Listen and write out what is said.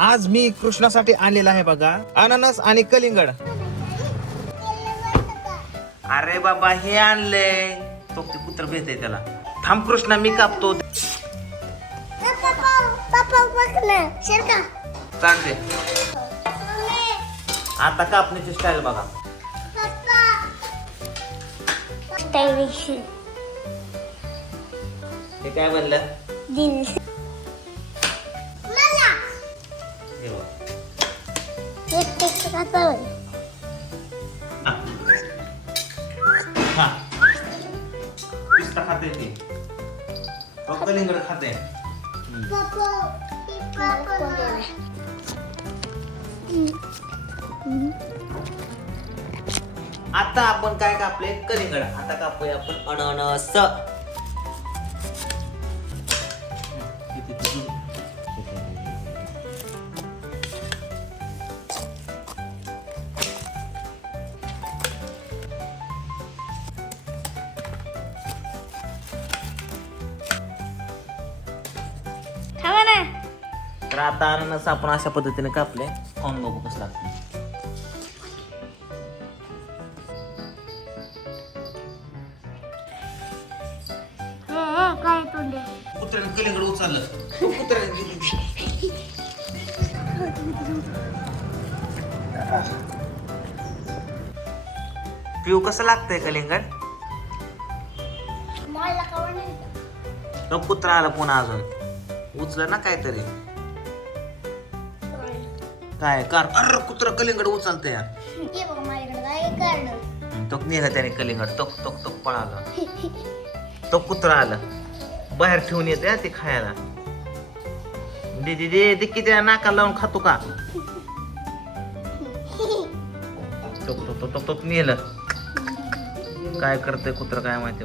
आज मी कृष्णासाठी आणलेला आहे बघा अननस आणि कलिंगड. अरे बाबा हे आणले तो ते कुत्र भेटते त्याला. थांब कृष्णा मी कापतो. काढते आता कापण्याची स्टाईल बघा. हे काय बनलं? पिस्ता खाते ते कलिंगड खाते. आता आपण काय कापले? कलिंगड. आता कापूया आपण अननस. तर आता अननस आपण अशा पद्धतीने कापले. खाऊन बघू कसं लागतं. कुत्र्याने कलिंगड उचललं. पिऊ कसं लागतंय कलिंगड? तो कुत्रा आला पुन्हा अजून उचल ना काहीतरी. काय कार? अरे कुत्रा कलिंगड उचलते यार. तो निघा त्याने कलिंगड. टोक टोक टोक पळाला. तो कुत्रा आला बाहेर ठेवून येते ते खायला. दे किती नाकाला लावून खातो का? टोक टोक टोक टोक नेलं. काय करतंय कुत्रा काय माहिती.